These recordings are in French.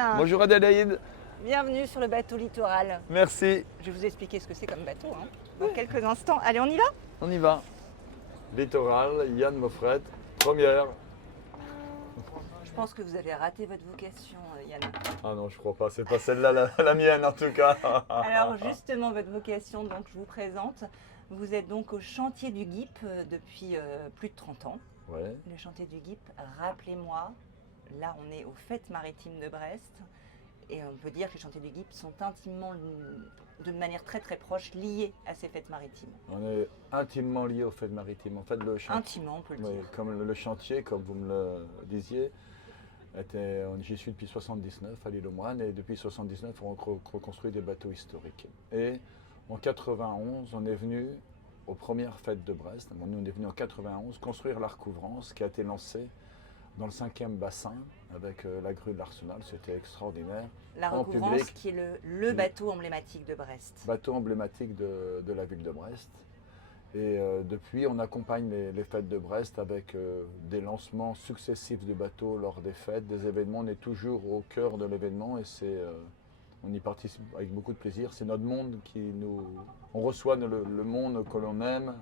Yann. Bonjour Adélaïde. Bienvenue sur le bateau littoral. Merci. Je vais vous expliquer ce que c'est comme bateau dans quelques instants. Allez, on y va? On y va. Littoral, Yann Moffret, première. Je pense que vous avez raté votre vocation, Yann. Ah non, je crois pas, c'est pas celle-là la mienne en tout cas. Alors justement, votre vocation, donc je vous présente. Vous êtes donc au chantier du GIP depuis plus de 30 ans. Ouais. Le chantier du GIP, rappelez-moi, là on est aux Fêtes maritimes de Brest. Et on peut dire que les chantiers du GIP sont intimement, de manière très très proche, liés à ces fêtes maritimes. On est intimement liés aux fêtes maritimes. En fait, le chantier, Intimement, on peut le dire. comme le chantier, comme vous me le disiez, j'y suis depuis 79 à l'île aux Moines et depuis 79 on reconstruit des bateaux historiques. Et en 91, on est venu aux premières fêtes de Brest. Nous, on est venu en 91 construire la recouvrance qui a été lancée dans le 5e bassin avec la grue de l'Arsenal. C'était extraordinaire. La En recouvrance public, qui est le bateau emblématique de Brest. bateau emblématique de la ville de Brest. Et depuis, on accompagne les fêtes de Brest avec des lancements successifs de bateaux lors des fêtes, des événements. On est toujours au cœur de l'événement et on y participe avec beaucoup de plaisir. C'est notre monde on reçoit le monde que l'on aime,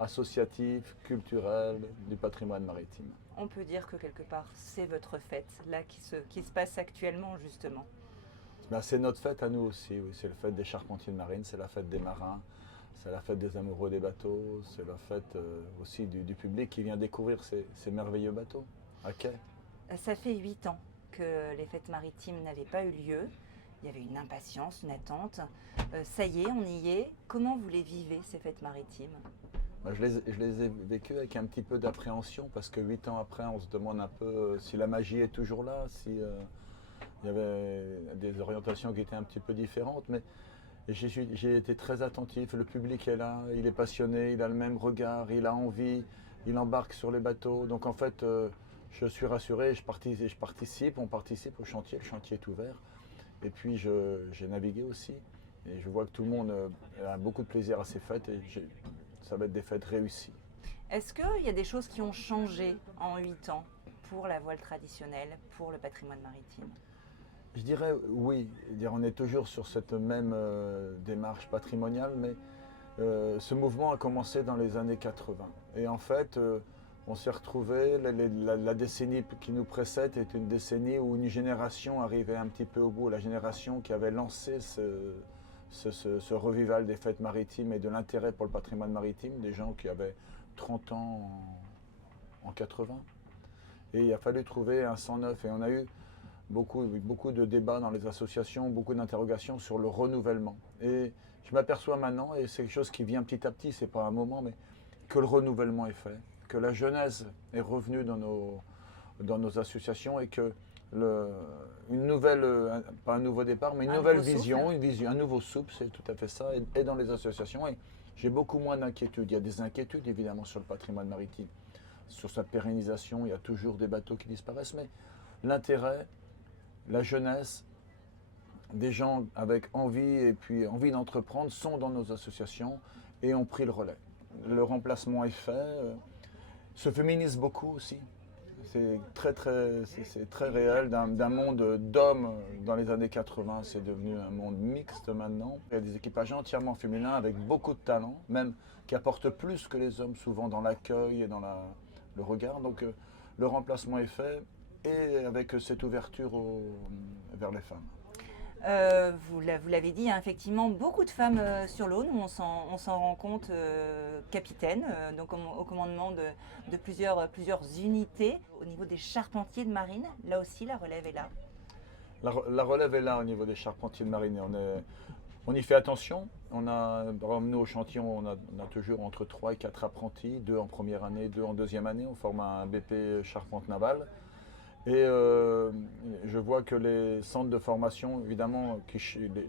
associatif, culturel, du patrimoine maritime. On peut dire que quelque part, c'est votre fête, là, qui se passe actuellement, justement. Ben, c'est notre fête à nous aussi, oui. C'est la fête des charpentiers de marine, c'est la fête des marins, c'est la fête des amoureux des bateaux, c'est la fête aussi du public qui vient découvrir ces merveilleux bateaux à quai. Ça fait 8 ans que les fêtes maritimes n'avaient pas eu lieu. Il y avait une impatience, une attente. Ça y est, on y est. Comment vous les vivez, ces fêtes maritimes? Je les ai vécues avec un petit peu d'appréhension parce que 8 ans après, on se demande un peu si la magie est toujours là, si il y avait des orientations qui étaient un petit peu différentes. Mais j'ai été très attentif. Le public est là, il est passionné, il a le même regard, il a envie, il embarque sur les bateaux. Donc en fait, je suis rassuré, je participe, on participe au chantier, le chantier est ouvert. Et puis j'ai navigué aussi. Et je vois que tout le monde a beaucoup de plaisir à ces fêtes. Et ça va être des fêtes réussies. Est-ce qu'il y a des choses qui ont changé en 8 ans pour la voile traditionnelle, pour le patrimoine maritime? Je dirais oui. On est toujours sur cette même démarche patrimoniale, mais ce mouvement a commencé dans les années 80. Et en fait, on s'est retrouvé, la décennie qui nous précède est une décennie où une génération arrivait un petit peu au bout. La génération qui avait lancé ce revival des fêtes maritimes et de l'intérêt pour le patrimoine maritime, des gens qui avaient 30 ans en 80. Et il a fallu trouver un 109 et on a eu beaucoup de débats dans les associations, beaucoup d'interrogations sur le renouvellement. Et je m'aperçois maintenant, et c'est quelque chose qui vient petit à petit, c'est pas un moment, mais que le renouvellement est fait, que la jeunesse est revenue dans nos associations et que une nouvelle, pas un nouveau départ, mais une nouvelle vision, un nouveau souffle, c'est tout à fait ça, est dans les associations. Et j'ai beaucoup moins d'inquiétudes. Il y a des inquiétudes évidemment sur le patrimoine maritime, sur sa pérennisation, il y a toujours des bateaux qui disparaissent, mais l'intérêt, la jeunesse, des gens avec envie et puis envie d'entreprendre sont dans nos associations et ont pris le relais. Le remplacement est fait, se féminise beaucoup aussi. C'est très réel. D'un monde d'hommes dans les années 80, c'est devenu un monde mixte maintenant. Il y a des équipages entièrement féminins avec beaucoup de talent, même qui apportent plus que les hommes souvent dans l'accueil et dans le regard. Donc le remplacement est fait et avec cette ouverture vers les femmes. Vous l'avez dit, hein, effectivement, beaucoup de femmes sur l'eau. Nous, on s'en rend compte, capitaine, donc au commandement de plusieurs unités. Au niveau des charpentiers de marine, là aussi, la relève est là. La relève est là au niveau des charpentiers de marine. On y fait attention. Nous, au chantier, on a toujours entre 3 et 4 apprentis, 2 en première année, 2 en deuxième année. On forme un BP charpente navale. Et je vois que les centres de formation, évidemment,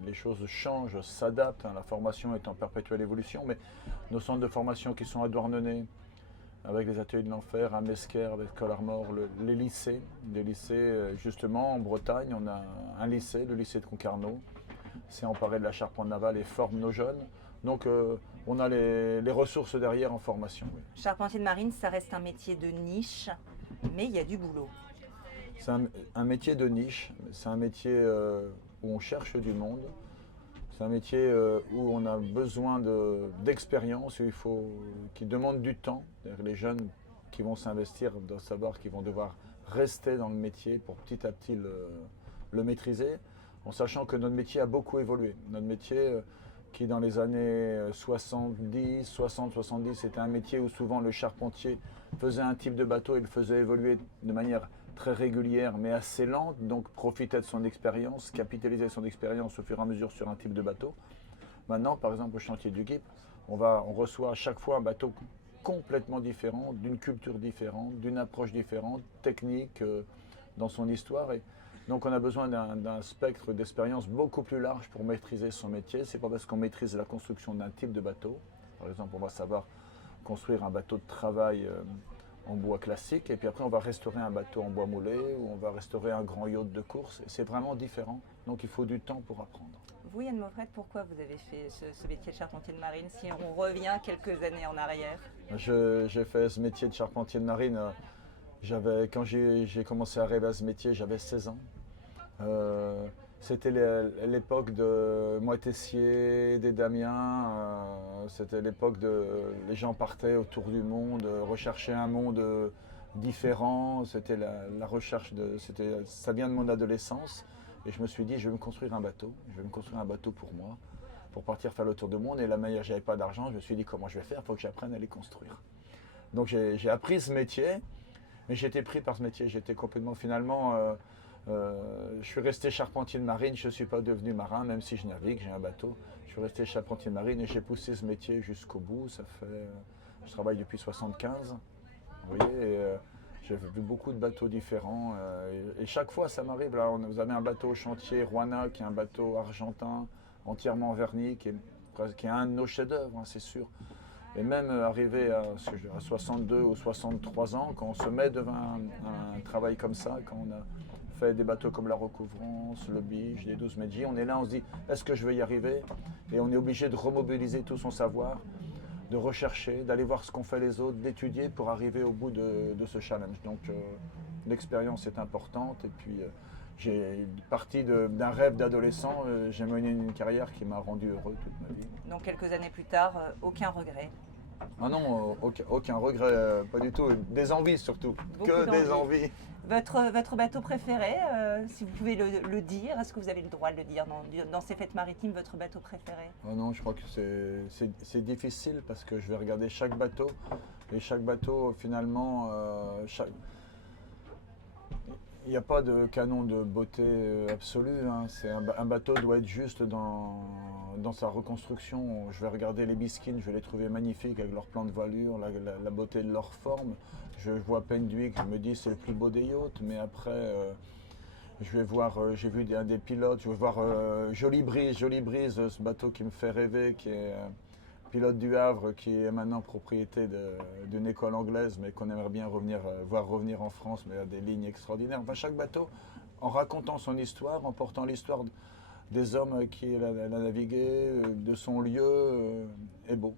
les choses changent, s'adaptent. Hein, la formation est en perpétuelle évolution, mais nos centres de formation qui sont à Douarnenez, avec les ateliers de l'enfer, à Mesquer, avec Collarmore, les lycées, justement en Bretagne, on a un lycée, le lycée de Concarneau, s'est emparé de la charpente navale et forme nos jeunes. Donc on a les ressources derrière en formation. Oui. Charpentier de marine, ça reste un métier de niche, mais il y a du boulot. C'est un métier de niche, c'est un métier où on cherche du monde, c'est un métier où on a besoin d'expérience, qui demande du temps. Les jeunes qui vont s'investir doivent savoir qu'ils vont devoir rester dans le métier pour petit à petit le maîtriser, en sachant que notre métier a beaucoup évolué. Notre métier, qui dans les années 60-70, c'était un métier où souvent le charpentier faisait un type de bateau, il le faisait évoluer de manière très régulière mais assez lente, donc profitait de son expérience, capitalisait son expérience au fur et à mesure sur un type de bateau. Maintenant, par exemple, au chantier du GIP, on reçoit à chaque fois un bateau complètement différent, d'une culture différente, d'une approche différente, technique dans son histoire. Et donc on a besoin d'un spectre d'expérience beaucoup plus large pour maîtriser son métier. C'est pas parce qu'on maîtrise la construction d'un type de bateau. Par exemple, on va savoir construire un bateau de travail en bois classique, et puis après on va restaurer un bateau en bois moulé, ou on va restaurer un grand yacht de course. Et c'est vraiment différent, donc il faut du temps pour apprendre. Vous, Yann Mauffret, pourquoi vous avez fait ce métier de charpentier de marine si on revient quelques années en arrière? J'ai fait ce métier de charpentier de marine, quand j'ai commencé à rêver à ce métier, j'avais 16 ans. C'était l'époque de Moitessier, des Damiens, c'était l'époque de les gens partaient autour du monde, recherchaient un monde différent, c'était la recherche ça vient de mon adolescence, et je me suis dit je vais me construire un bateau, pour moi, pour partir faire le tour du monde. Et la manière, j'avais pas d'argent, je me suis dit comment je vais faire, il faut que j'apprenne à les construire. Donc j'ai appris ce métier, mais j'étais pris par ce métier, j'étais complètement finalement... je suis resté charpentier de marine, je ne suis pas devenu marin, même si je navigue, j'ai un bateau. Je suis resté charpentier de marine et j'ai poussé ce métier jusqu'au bout. Je travaille depuis 75, vous voyez, j'ai vu beaucoup de bateaux différents. Et chaque fois, ça m'arrive. Là, vous avez un bateau au chantier Roana, qui est un bateau argentin, entièrement verni, qui est un de nos chefs-d'œuvre, hein, c'est sûr. Et même arrivé à 62 ou 63 ans, quand on se met devant un travail comme ça, quand on a fait des bateaux comme la Recouvrance, le Biche, les 12 Medji, on est là, on se dit, est-ce que je vais y arriver? Et on est obligé de remobiliser tout son savoir, de rechercher, d'aller voir ce qu'ont fait les autres, d'étudier pour arriver au bout de ce challenge. Donc l'expérience est importante, et puis j'ai parti d'un rêve d'adolescent, j'ai mené une carrière qui m'a rendu heureux toute ma vie. Donc quelques années plus tard, aucun regret? Ah non, aucun regret, pas du tout. Des envies surtout, que des envies. Votre bateau préféré, si vous pouvez le dire, est-ce que vous avez le droit de le dire dans ces fêtes maritimes, votre bateau préféré? Ah non, je crois que c'est difficile, parce que je vais regarder chaque bateau, et chaque bateau finalement, il n'y a pas de canon de beauté absolu, hein. Un bateau doit être juste dans sa reconstruction. Je vais regarder les bisquines, je vais les trouver magnifiques avec leur plan de voilure, la beauté de leur forme. Je vois Penduic, je me dis c'est le plus beau des yachts, mais après je vais voir, j'ai vu des pilotes, je vais voir Jolie Brise, ce bateau qui me fait rêver, qui est pilote du Havre, qui est maintenant propriété d'une école anglaise, mais qu'on aimerait bien voir revenir en France, mais à des lignes extraordinaires. Enfin, chaque bateau, en racontant son histoire, en portant l'histoire des hommes qui l'a navigué, de son lieu, est beau.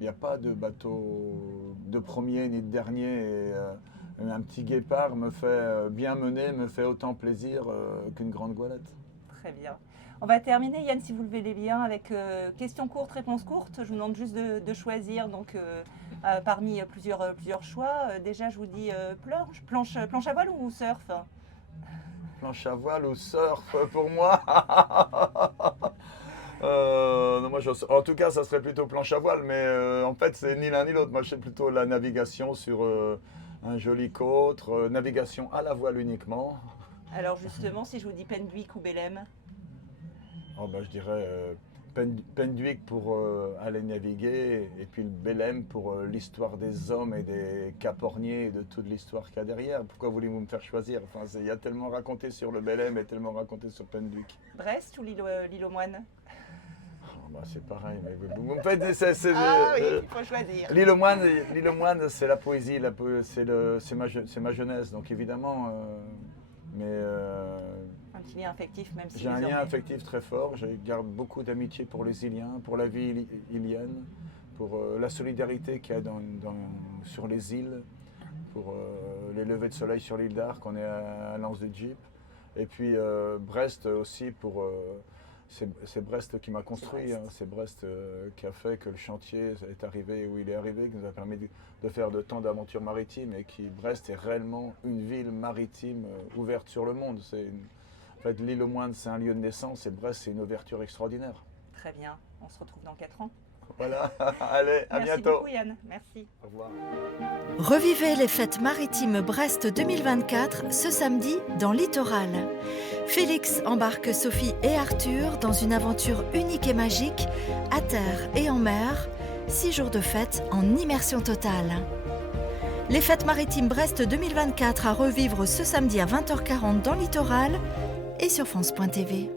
Il n'y a pas de bateau de premier ni de dernier. Et, un petit guépard bien mener, me fait autant plaisir qu'une grande goélette. Très bien. On va terminer, Yann, si vous le voulez bien, avec questions courtes, réponses courtes. Je vous demande juste de choisir donc, parmi plusieurs choix. Déjà, je vous dis planche à voile ou surf? Planche à voile ou surf pour moi? Non, en tout cas, ça serait plutôt planche à voile, mais en fait, c'est ni l'un ni l'autre. Moi, je fais plutôt la navigation sur un joli côte, navigation à la voile uniquement. Alors justement, si je vous dis Penduic ou Belém? Oh, je dirais Penduic pour aller naviguer, et puis le Belém pour l'histoire des hommes et des caporniers et de toute l'histoire qu'il y a derrière. Pourquoi voulez-vous me faire choisir? Enfin, il y a tellement raconté sur le Belém et tellement raconté sur Penduic. Brest ou l'île aux Moines? C'est pareil, mais vous me faites... Ah oui, il faut choisir. L'île aux Moines, c'est la poésie, c'est ma jeunesse, donc évidemment... un petit lien affectif, même si j'ai un lien affectif très fort. Je garde beaucoup d'amitié pour les Iliens, pour la vie ilienne, pour la solidarité qu'il y a sur les îles, pour les levées de soleil sur l'île d'Arc, on est à l'Anse du Jeep. Et puis Brest aussi, c'est Brest qui m'a construit, hein. C'est Brest qui a fait que le chantier est arrivé où il est arrivé, qui nous a permis de faire de tant d'aventures maritimes et Brest est réellement une ville maritime ouverte sur le monde. En fait, l'île aux Moines, c'est un lieu de naissance et Brest, c'est une ouverture extraordinaire. Très bien, on se retrouve dans 4 ans. Voilà, allez, à bientôt. Merci beaucoup Yann, merci. Au revoir. Revivez les fêtes maritimes Brest 2024 ce samedi dans Littoral. Félix embarque Sophie et Arthur dans une aventure unique et magique, à terre et en mer, 6 jours de fête en immersion totale. Les fêtes maritimes Brest 2024 à revivre ce samedi à 20h40 dans Littoral et sur France.tv.